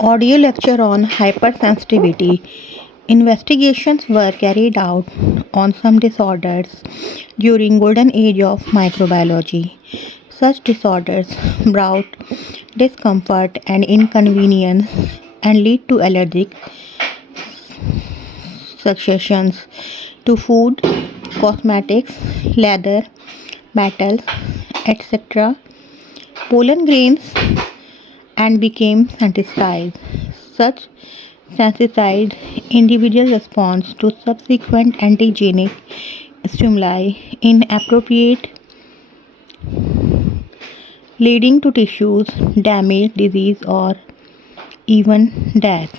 Audio lecture on hypersensitivity. Investigations were carried out on some disorders during golden age of microbiology. Such disorders brought discomfort and inconvenience and lead to allergic successions to food, cosmetics, leather, metals, etc. Pollen grains and became sensitized. Such sensitized individual response to subsequent antigenic stimuli inappropriate, leading to tissues damage, disease, or even death.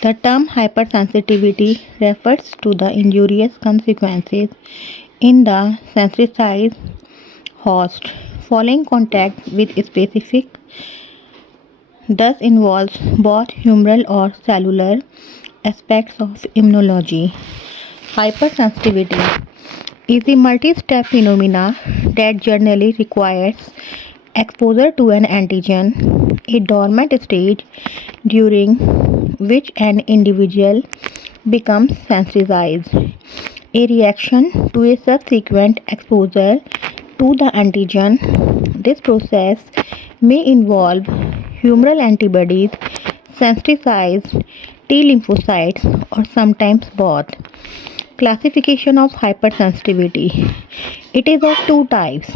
The term hypersensitivity refers to the injurious consequences in the sensitized host following contact with specific, thus involves both humoral or cellular aspects of immunology. Hypersensitivity is a multi-step phenomena that generally requires exposure to an antigen, a dormant stage during which an individual becomes sensitized, a reaction to a subsequent exposure to the antigen. This process may involve humoral antibodies, sensitized T lymphocytes, or sometimes both. Classification of hypersensitivity. It is of two types: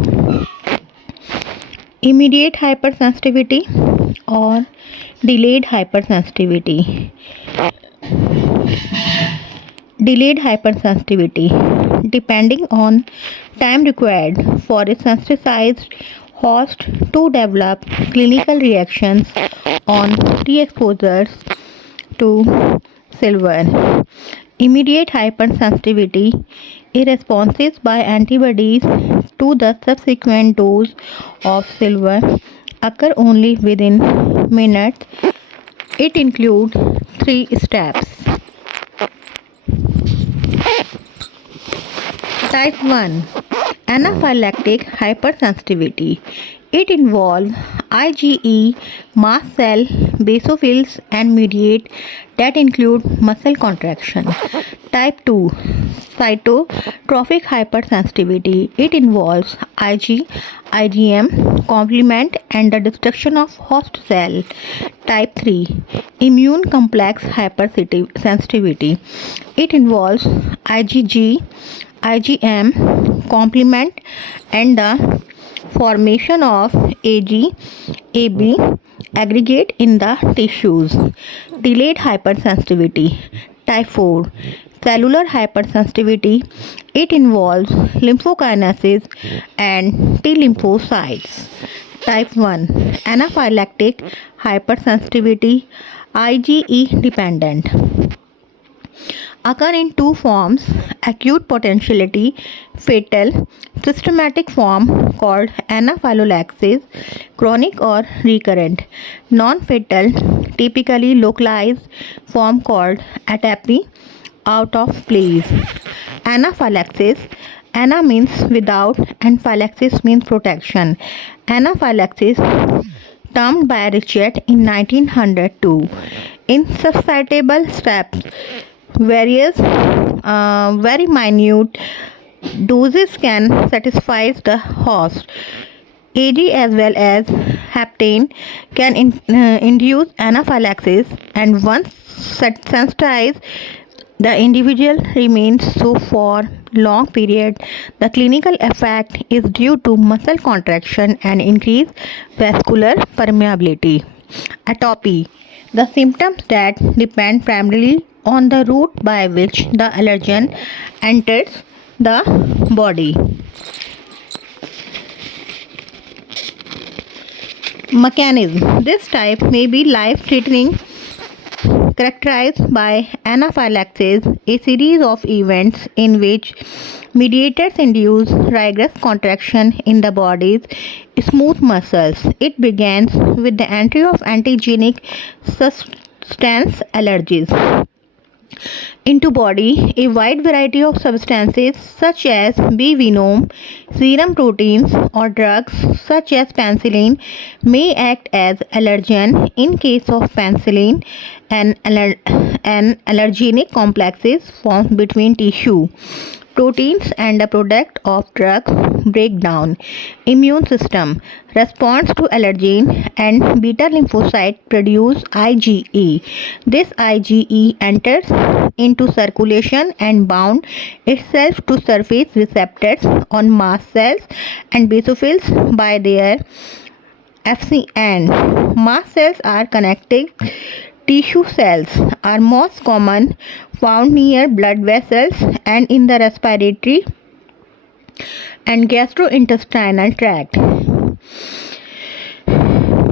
immediate hypersensitivity or delayed hypersensitivity. Delayed hypersensitivity, depending on time required for a sensitized host to develop clinical reactions on pre-exposures to silver. Immediate hypersensitivity is responses by antibodies to the subsequent dose of silver occur only within minutes. It includes three steps. Type 1, Anaphylactic hypersensitivity. It involves IgE, mast cell, basophils and mediate that include muscle contraction. Type 2, Cytotrophic hypersensitivity. It involves IgM complement and the destruction of host cell. Type 3, Immune complex hypersensitivity. It involves IgG, IgM complement and the formation of AB aggregate in the tissues. Delayed hypersensitivity. Type 4, cellular hypersensitivity. It involves lymphokinesis and T lymphocytes. Type 1, anaphylactic hypersensitivity, IgE dependent. Occur in two forms: acute potentiality, fatal, systematic form called anaphylaxis, chronic or recurrent, non-fatal, typically localized form called atopy, out of place. Anaphylaxis. Ana means without and phylaxis means protection. Anaphylaxis, termed by Richet in 1902. In susceptible steps, various very minute doses can satisfy the host. AG as well as heptane can induce anaphylaxis, and once sensitized, the individual remains so for long period. The clinical effect is due to muscle contraction and increased vascular permeability. Atopy. The symptoms that depend primarily on the route by which the allergen enters the body. Mechanism. This type may be life-threatening, characterized by anaphylaxis, a series of events in which mediators induce rigorous contraction in the body's smooth muscles. It begins with the entry of antigenic substance allergies. into body, a wide variety of substances such as B venom, serum proteins, or drugs such as penicillin may act as allergen. In case of penicillin, an allergenic complexes formed between tissue proteins and a product of drug breakdown. Immune system responds to allergen and beta lymphocyte produce IgE. This IgE enters into circulation and bound itself to surface receptors on mast cells and basophils by their FCN. Mast cells are connective tissue cells are most common found near blood vessels and in the respiratory and gastrointestinal tract.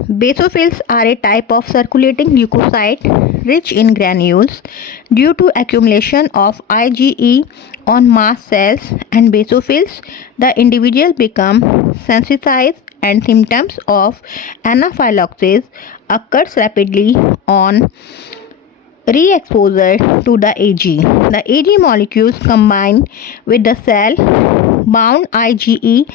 Basophils are a type of circulating leukocyte rich in granules. Due to accumulation of IgE on mast cells and basophils, the individual becomes sensitized and symptoms of anaphylaxis occurs rapidly on re-exposure to the Ag. The Ag molecules combine with the cell-bound IgE,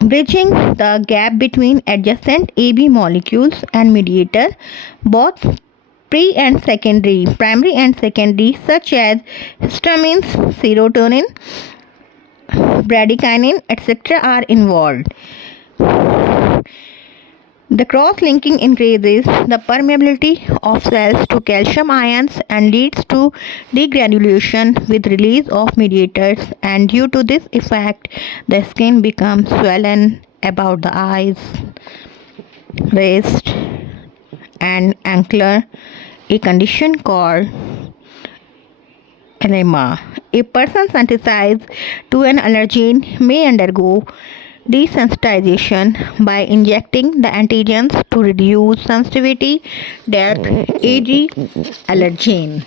bridging the gap between adjacent AB molecules and mediator, both primary and secondary, such as histamines, serotonin, bradykinin, etc. are involved. The cross-linking increases the permeability of cells to calcium ions and leads to degranulation with release of mediators, and due to this effect the skin becomes swollen about the eyes, wrist and ankle, a condition called edema. A person sensitized to an allergen may undergo desensitization by injecting the antigens to reduce sensitivity that Ag allergen.